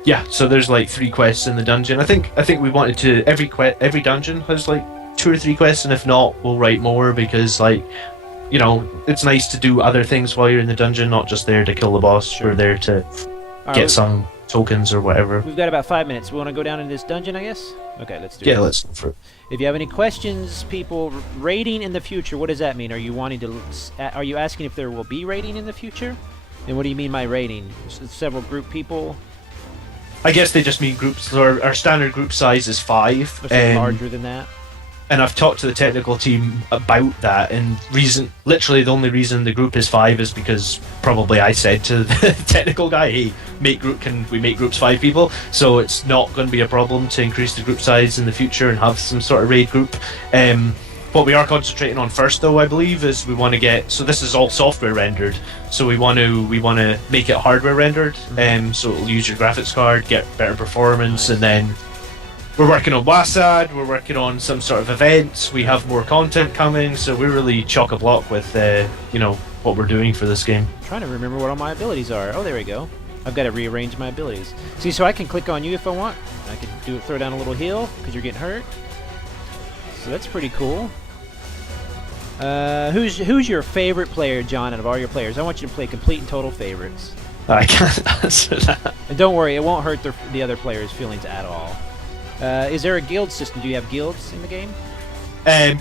Yeah, so there's like 3 quests in the dungeon. I think we wanted to every dungeon has like 2 or 3 quests, and if not, we'll write more because, like, it's nice to do other things while you're in the dungeon, not just there to kill the boss. Sure. We're there to get some tokens or whatever. We've got about 5 minutes. We want to go down in this dungeon, I guess? Okay, let's do it. Yeah, let's go for it. If you have any questions, people, raiding in the future, what does that mean? Are you asking if there will be raiding in the future? And what do you mean by raiding? Several group people? I guess they just mean groups. Our standard group size is 5. Larger than that? And I've talked to the technical team about that, and literally the only reason the group is 5 is because probably I said to the technical guy, hey, can we make groups 5 people? So it's not going to be a problem to increase the group size in the future and have some sort of raid group. What we are concentrating on first, though, I believe, is we want to get. So this is all software rendered. So we want to make it hardware rendered. So it'll use your graphics card, get better performance, and then we're working on WASD. We're working on some sort of events. We have more content coming. So we're really chock a block with what we're doing for this game. I'm trying to remember what all my abilities are. Oh, there we go. I've got to rearrange my abilities. See, so I can click on you if I want. I can throw down a little heal because you're getting hurt. So that's pretty cool. Who's your favorite player, John, out of all your players? I want you to play complete and total favorites. I can't answer that. And don't worry, it won't hurt the other players' feelings at all. Is there a guild system? Do you have guilds in the game?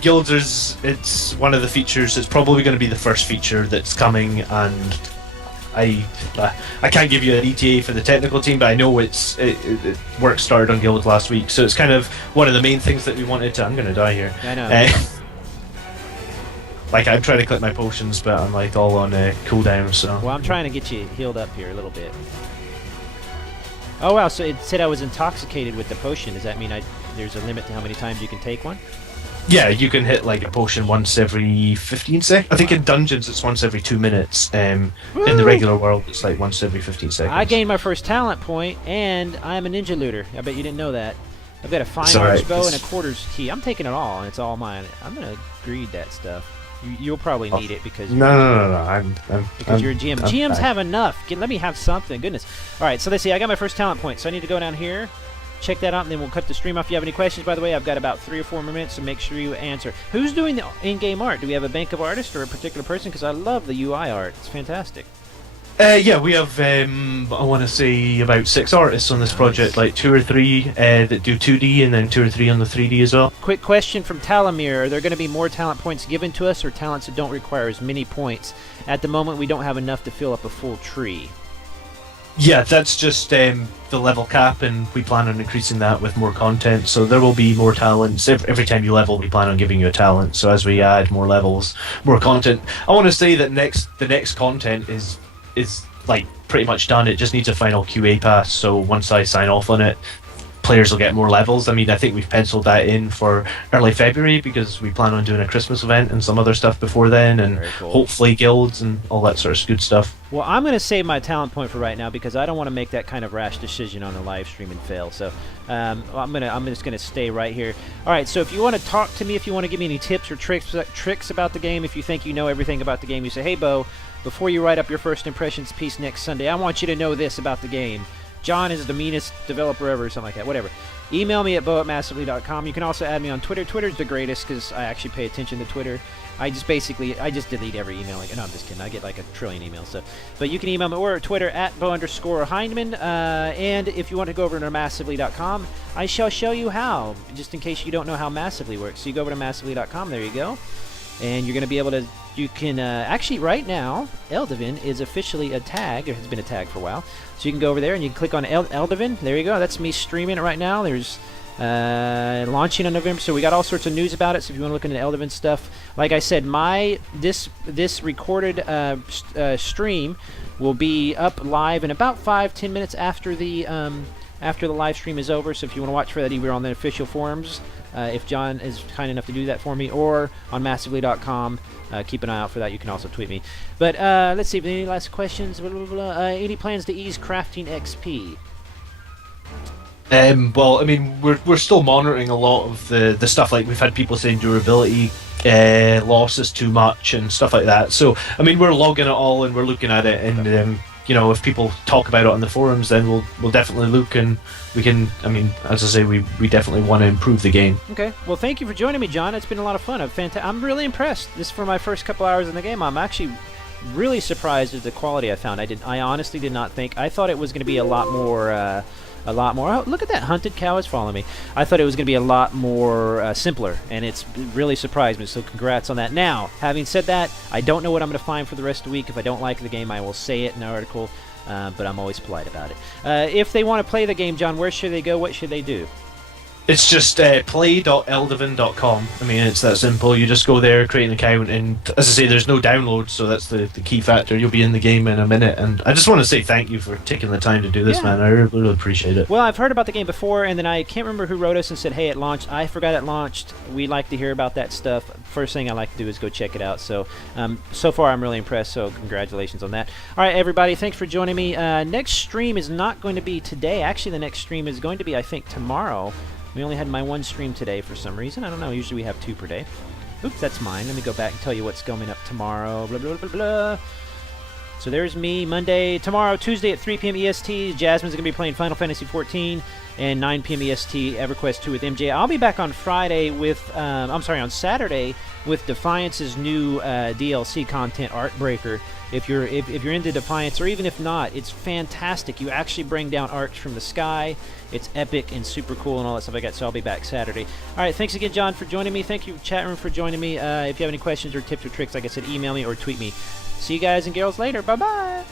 Guilds it's one of the features. It's probably going to be the first feature that's coming, and I can't give you an ETA for the technical team, but I know work started on Guild last week, so it's kind of one of the main things that we wanted to. I'm going to die here. I know. Like, I'm trying to click my potions, but I'm like all on cooldown. So. Well, I'm trying to get you healed up here a little bit. Oh wow! So it said I was intoxicated with the potion. Does that mean there's a limit to how many times you can take one? Yeah, you can hit like a potion once every 15 seconds. I think in dungeons it's once every 2 minutes. In the regular world, it's like once every 15 seconds. I gained my first talent point, and I'm a ninja looter. I bet you didn't know that. I've got a fine arch bow and a quarters key. I'm taking it all, and it's all mine. I'm gonna greed that stuff. You'll probably need it because no. You're a GM. GMs have enough. Let me have something. Goodness. All right. So let's see. I got my first talent point, so I need to go down here. Check that out, and then we'll cut the stream off. If you have any questions, by the way, I've got about 3 or 4 more minutes, so make sure you answer. Who's doing the in-game art? Do we have a bank of artists or a particular person? Because I love the UI art. It's fantastic. Yeah, we have, I want to say, about 6 artists on this project, like 2 or 3 that do 2D, and then 2 or 3 on the 3D as well. Quick question from Talamir. Are there going to be more talent points given to us, or talents that don't require as many points? At the moment, we don't have enough to fill up a full tree. Yeah, that's just the level cap, and we plan on increasing that with more content. So there will be more talents. Every time you level, we plan on giving you a talent. So as we add more levels, more content. I want to say that the next content is like pretty much done. It just needs a final QA pass. So once I sign off on it, players will get more levels. I mean, I think we've penciled that in for early February because we plan on doing a Christmas event and some other stuff before then, and cool. Hopefully guilds and all that sort of good stuff. Well, I'm going to save my talent point for right now because I don't want to make that kind of rash decision on a live stream and fail. So I'm just going to stay right here. All right. So if you want to talk to me, if you want to give me any tips or tricks about the game, if you think you know everything about the game, you say, "Hey, Bo, before you write up your first impressions piece next Sunday, I want you to know this about the game. John is the meanest developer ever," or something like that. Whatever. Email me at beau@massively.com. You can also add me on Twitter. Twitter's the greatest because I actually pay attention to Twitter. I just delete every email. No, I'm just kidding. I get like a trillion emails. So, but you can email me or Twitter at beau_hindman. And if you want to go over to massively.com, I shall show you how, just in case you don't know how Massively works. So you go over to massively.com. There you go. And you're going to be able to, you can, actually right now, Eldevin is officially a tag, or has been a tag for a while. So you can go over there and you can click on Eldevin. There you go. That's me streaming it right now. There's launching in November, so we got all sorts of news about it. So if you want to look into Eldevin stuff, like I said, this recorded stream will be up live in about 5-10 minutes after the live stream is over. So if you want to watch for that, either on the official forums, if John is kind enough to do that for me, or on massively.com. Keep an eye out for that. You can also tweet me. But let's see. Any last questions? Blah, blah, blah. Any plans to ease crafting XP? Well, I mean, we're still monitoring a lot of the stuff. Like, we've had people saying durability loss is too much and stuff like that. So, I mean, we're logging it all and we're looking at it. And if people talk about it on the forums, then we'll definitely look, and we can. I mean, as I say, we definitely want to improve the game. Okay. Well, thank you for joining me, John. It's been a lot of fun. I'm really impressed. This is for my first couple hours in the game. I'm actually really surprised at the quality I found. I honestly did not think. I thought it was going to be a lot more. Oh, look at that hunted cow is following me. I thought it was going to be a lot more simpler, and it's really surprised me, so congrats on that. Now, having said that, I don't know what I'm going to find for the rest of the week. If I don't like the game, I will say it in the article, but I'm always polite about it. If they want to play the game, John, where should they go? What should they do? It's just play.eldevin.com. I mean, it's that simple. You just go there, create an account, and as I say, there's no downloads, so that's the key factor. You'll be in the game in a minute, and I just want to say thank you for taking the time to do this, Yeah. man. I really appreciate it. Well, I've heard about the game before, and then I can't remember who wrote us and said, hey, it launched. I forgot it launched. We like to hear about that stuff. First thing I like to do is go check it out. So, so far, I'm really impressed, so congratulations on that. All right, everybody, thanks for joining me. Next stream is not going to be today. Actually, the next stream is going to be, I think, tomorrow. We only had my one stream today for some reason. I don't know. Usually we have 2 per day. Oops, that's mine. Let me go back and tell you what's coming up tomorrow. Blah, blah, blah, blah. So there's me. Monday, tomorrow, Tuesday at 3 p.m. EST. Jasmine's going to be playing Final Fantasy XIV. And 9 p.m. EST, EverQuest 2 with MJ. I'll be back on Friday with, on Saturday with Defiance's new DLC content, Artbreaker. If you're into Defiance, or even if not, it's fantastic. You actually bring down arcs from the sky. It's epic and super cool and all that stuff like that. So I'll be back Saturday. All right, thanks again, John, for joining me. Thank you, chat room, for joining me. If you have any questions or tips or tricks, like I said, email me or tweet me. See you guys and girls later. Bye-bye.